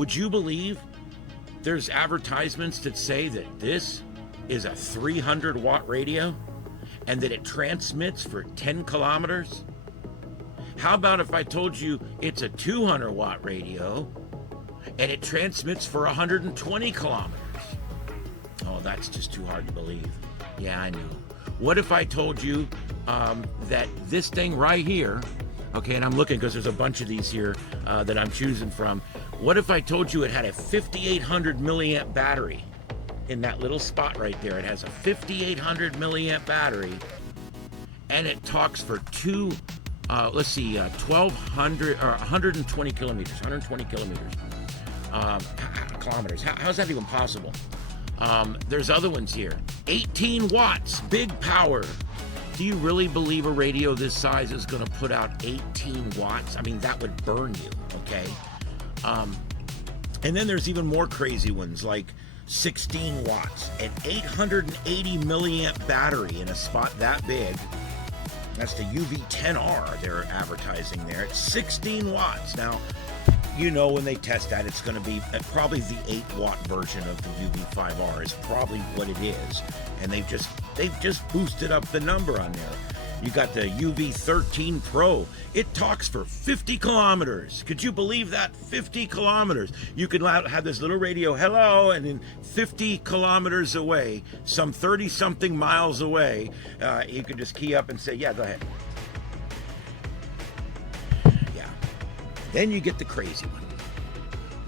Would you believe there's advertisements that say that this is a 300 watt radio and that it transmits for 10 kilometers? How about if I told you it's a 200 watt radio and it transmits for 120 kilometers? Oh, that's just too hard to believe. Yeah, I knew. What if I told you that this thing right here, okay, and I'm looking because there's a bunch of these here that I'm choosing from. What if I told you it had a 5,800 milliamp battery in that little spot right there? It has a 5,800 milliamp battery, and it talks for 1,200 or 120 kilometers. 120 kilometers. Kilometers. How's that even possible? There's other ones here. 18 watts, big power. Do you really believe a radio this size is going to put out 18 watts? I mean, that would burn you, okay? And then there's even more crazy ones like 16 watts, an 880 milliamp battery in a spot that big. That's the UV10R they're advertising there. It's 16 watts. Now, you know when they test that, it's going to be probably the 8 watt version of the UV5R is probably what it is. And they've just boosted up the number on there. You got the UV13 Pro. It talks for 50 kilometers. Could you believe that? 50 kilometers. You could have this little radio, hello, and then 50 kilometers away, some 30-something miles away, you could just key up and say, yeah, go ahead. Yeah. Then you get the crazy one.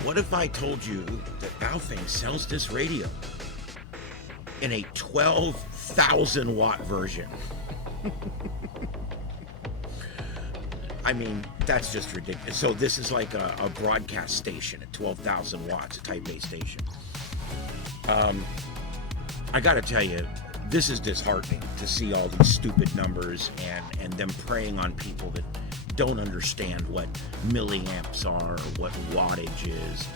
What if I told you that Baofeng sells this radio in a 12,000 watt version? I mean, that's just ridiculous. So this is like a broadcast station at 12,000 watts, a Type A station. I gotta tell you, this is disheartening to see all these stupid numbers and them preying on people that don't understand what milliamps are or what wattage is.